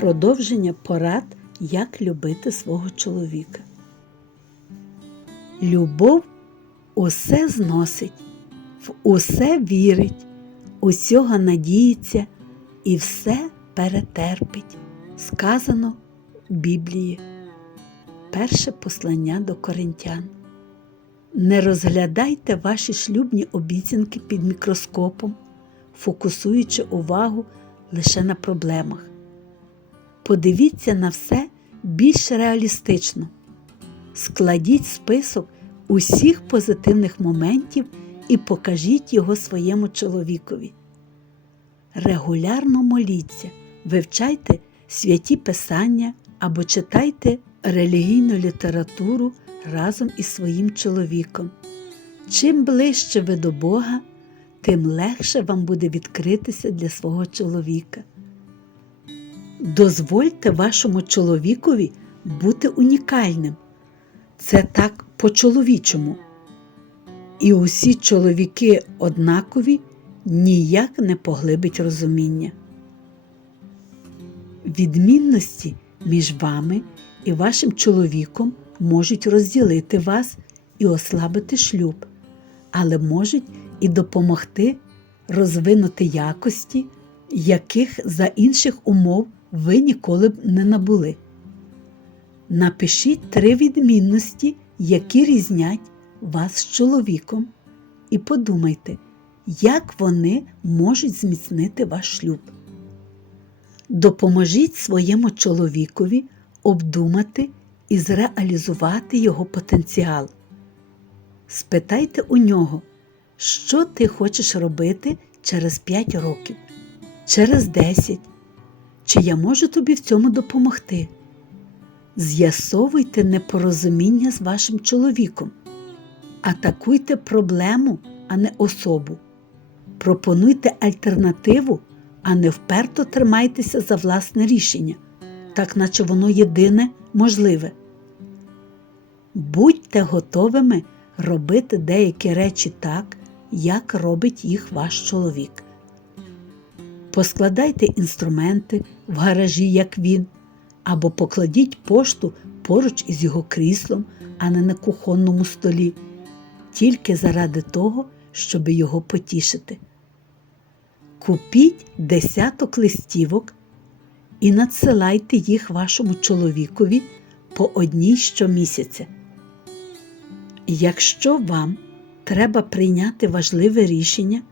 Продовження порад, як любити свого чоловіка. Любов усе зносить, в усе вірить, усього надіється і все перетерпить. Сказано в Біблії. Перше послання до коринтян. Не розглядайте ваші шлюбні обіцянки під мікроскопом, фокусуючи увагу лише на проблемах. Подивіться на все більш реалістично. Складіть список усіх позитивних моментів і покажіть його своєму чоловікові. Регулярно моліться, вивчайте святі писання або читайте релігійну літературу разом із своїм чоловіком. Чим ближче ви до Бога, тим легше вам буде відкритися для свого чоловіка. Дозвольте вашому чоловікові бути унікальним. Це так по-чоловічому. І усі чоловіки однакові ніяк не поглибить розуміння. Відмінності між вами і вашим чоловіком можуть розділити вас і ослабити шлюб, але можуть і допомогти розвинути якості, яких за інших умов ви ніколи б не набули. Напишіть три відмінності, які різнять вас з чоловіком, і подумайте, як вони можуть зміцнити ваш шлюб. Допоможіть своєму чоловікові обдумати і зреалізувати його потенціал. Спитайте у нього, що ти хочеш робити через 5 років, через 10, чи я можу тобі в цьому допомогти. З'ясовуйте непорозуміння з вашим чоловіком, атакуйте проблему, а не особу. Пропонуйте альтернативу, а не вперто тримайтеся за власне рішення, так наче воно єдине можливе. Будьте готовими робити деякі речі так, як робить їх ваш чоловік. Поскладайте інструменти в гаражі, як він, або покладіть пошту поруч із його кріслом, а не на кухонному столі, тільки заради того, щоб його потішити. Купіть десяток листівок і надсилайте їх вашому чоловікові по одній щомісяця. Якщо вам треба прийняти важливе рішення,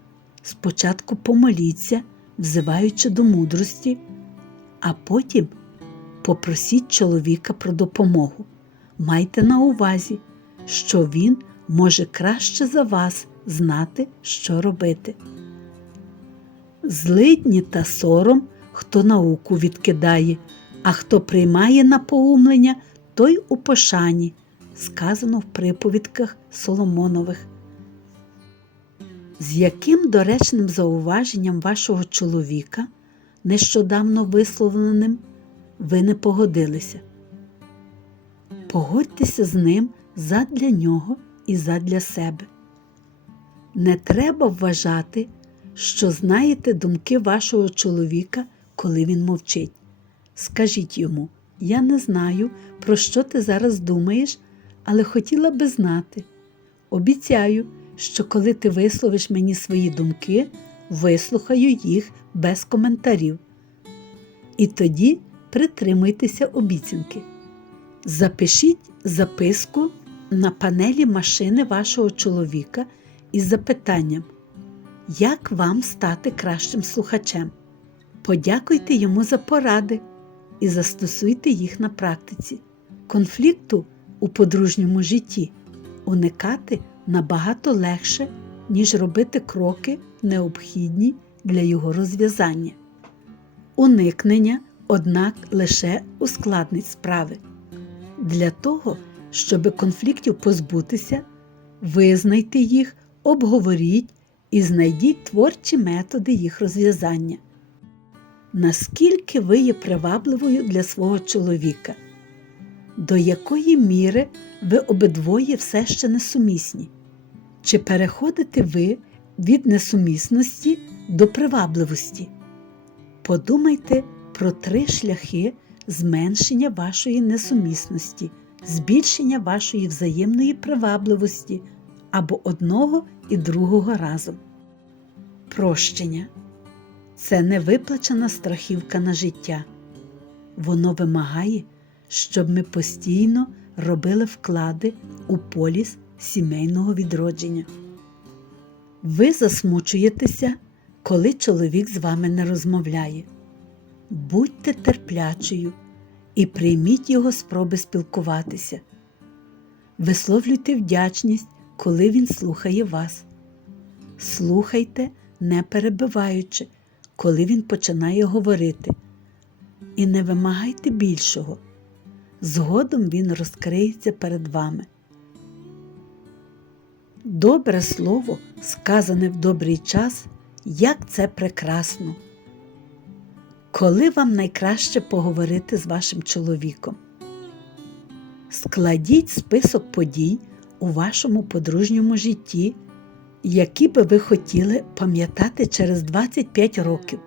спочатку помоліться, взиваючи до мудрості, а потім попросіть чоловіка про допомогу. Майте на увазі, що він може краще за вас знати, що робити. Злидні та сором, хто науку відкидає, а хто приймає напоумлення, той у пошані, сказано в приповідках Соломонових. З яким доречним зауваженням вашого чоловіка, нещодавно висловленим, ви не погодилися? Погодьтеся з ним задля нього і задля себе. Не треба вважати, що знаєте думки вашого чоловіка, коли він мовчить. Скажіть йому, я не знаю, про що ти зараз думаєш, але хотіла би знати. Обіцяю, що коли ти висловиш мені свої думки, вислухаю їх без коментарів. І тоді притримуйтеся обіцянки. Запишіть записку на панелі машини вашого чоловіка із запитанням, як вам стати кращим слухачем. Подякуйте йому за поради і застосуйте їх на практиці. Конфлікту у подружньому житті уникати набагато легше, ніж робити кроки, необхідні для його розв'язання. Уникнення, однак, лише ускладнить справи. Для того, щоб конфліктів позбутися, визнайте їх, обговоріть і знайдіть творчі методи їх розв'язання. Наскільки ви є привабливою для свого чоловіка? До якої міри ви обидвоє все ще несумісні? Чи переходите ви від несумісності до привабливості? Подумайте про три шляхи зменшення вашої несумісності, збільшення вашої взаємної привабливості або одного і другого разом. Прощення це невиплачена страхівка на життя. Воно вимагає, щоб ми постійно робили вклади у поліс сімейного відродження. Ви засмучуєтеся, коли чоловік з вами не розмовляє. Будьте терплячою і прийміть його спроби спілкуватися. Висловлюйте вдячність, коли він слухає вас. Слухайте, не перебиваючи, коли він починає говорити. І не вимагайте більшого. Згодом він розкриється перед вами. Добре слово, сказане в добрий час, як це прекрасно. Коли вам найкраще поговорити з вашим чоловіком? Складіть список подій у вашому подружньому житті, які би ви хотіли пам'ятати через 25 років.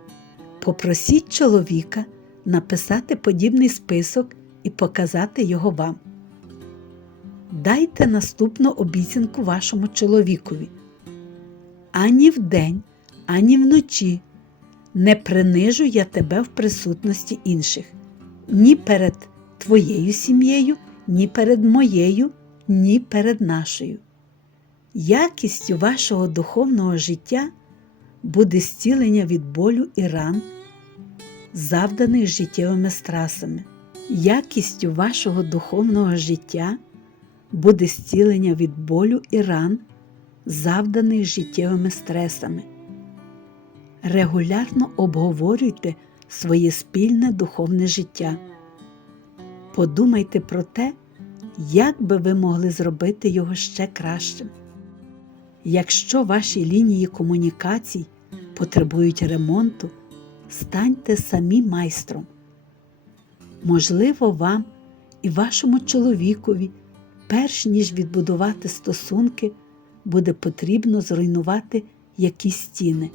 Попросіть чоловіка написати подібний список і показати його вам. Дайте наступну обіцянку вашому чоловікові. Ані вдень, ані вночі не принижу я тебе в присутності інших, ні перед твоєю сім'єю, ні перед моєю, ні перед нашою. Якістю вашого духовного життя буде зцілення від болю і ран, завданих життєвими страсами. Якістю вашого духовного життя буде зцілення від болю і ран, завданих життєвими стресами. Регулярно обговорюйте своє спільне духовне життя. Подумайте про те, як би ви могли зробити його ще кращим. Якщо ваші лінії комунікацій потребують ремонту, станьте самі майстром. Можливо, вам і вашому чоловікові, перш ніж відбудувати стосунки, буде потрібно зруйнувати якісь стіни.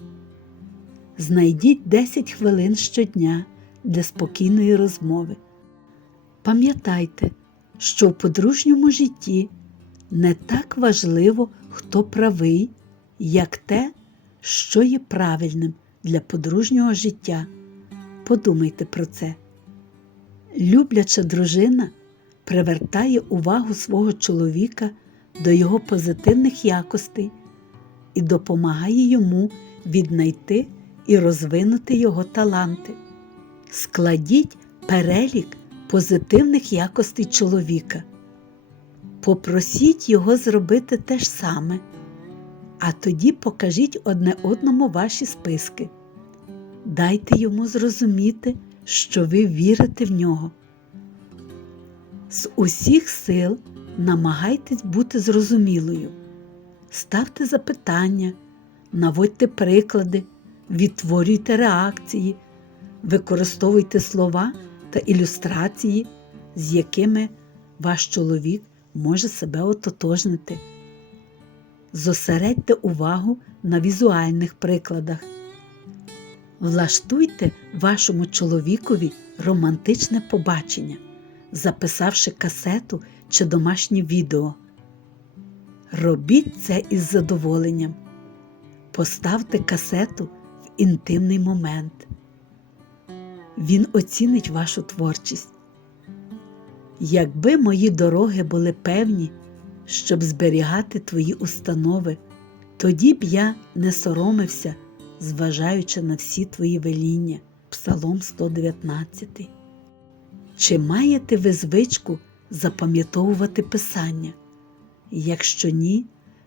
Знайдіть 10 хвилин щодня для спокійної розмови. Пам'ятайте, що в подружньому житті не так важливо, хто правий, як те, що є правильним для подружнього життя. Подумайте про це. Любляча дружина привертає увагу свого чоловіка до його позитивних якостей і допомагає йому віднайти і розвинути його таланти. Складіть перелік позитивних якостей чоловіка. Попросіть його зробити те ж саме, а тоді покажіть одне одному ваші списки. Дайте йому зрозуміти, що ви вірите в нього. З усіх сил намагайтесь бути зрозумілою, ставте запитання, наводьте приклади, відтворюйте реакції, використовуйте слова та ілюстрації, з якими ваш чоловік може себе ототожнити. Зосередьте увагу на візуальних прикладах. Влаштуйте вашому чоловікові романтичне побачення, записавши касету чи домашнє відео. Робіть це із задоволенням. Поставте касету в інтимний момент. Він оцінить вашу творчість. Якби мої дороги були певні, щоб зберігати твої установи, тоді б я не соромився, зважаючи на всі твої веління. Псалом 119. Чи маєте ви звичку запам'ятовувати Писання? Якщо ні,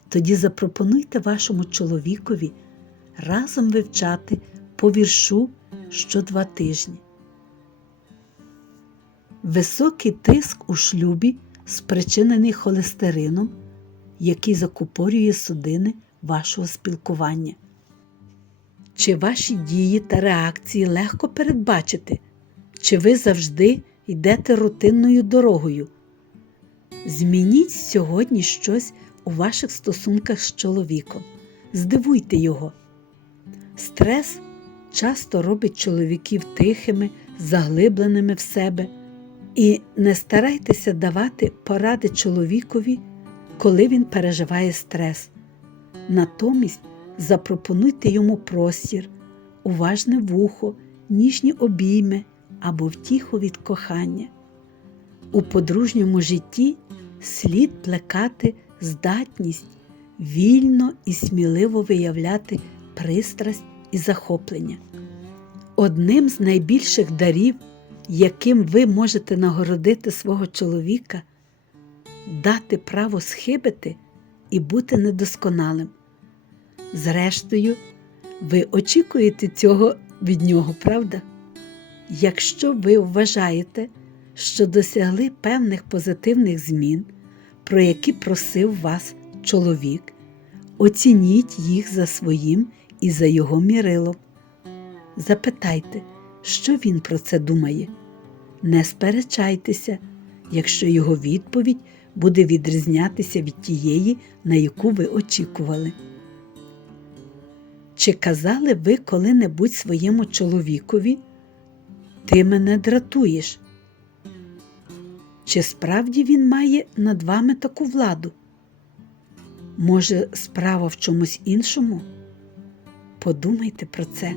тоді запропонуйте вашому чоловікові разом вивчати по віршу що два тижні. Високий тиск у шлюбі спричинений холестерином, який закупорює судини вашого спілкування. Чи ваші дії та реакції легко передбачити, чи ви завжди йдете рутинною дорогою? Змініть сьогодні щось у ваших стосунках з чоловіком, здивуйте його. Стрес часто робить чоловіків тихими, заглибленими в себе. І не старайтеся давати поради чоловікові, коли він переживає стрес. Натомість запропонуйте йому простір, уважне вухо, ніжні обійми або втіху від кохання. У подружньому житті слід плекати здатність вільно і сміливо виявляти пристрасть і захоплення. Одним з найбільших дарів, яким ви можете нагородити свого чоловіка, дати право схибити і бути недосконалим. Зрештою, ви очікуєте цього від нього, правда? Якщо ви вважаєте, що досягли певних позитивних змін, про які просив вас чоловік, оцініть їх за своїм і за його мірилом. Запитайте, що він про це думає. Не сперечайтеся, якщо його відповідь буде відрізнятися від тієї, на яку ви очікували. Чи казали ви коли-небудь своєму чоловікові, ти мене дратуєш? Чи справді він має над вами таку владу? Може, справа в чомусь іншому? Подумайте про це.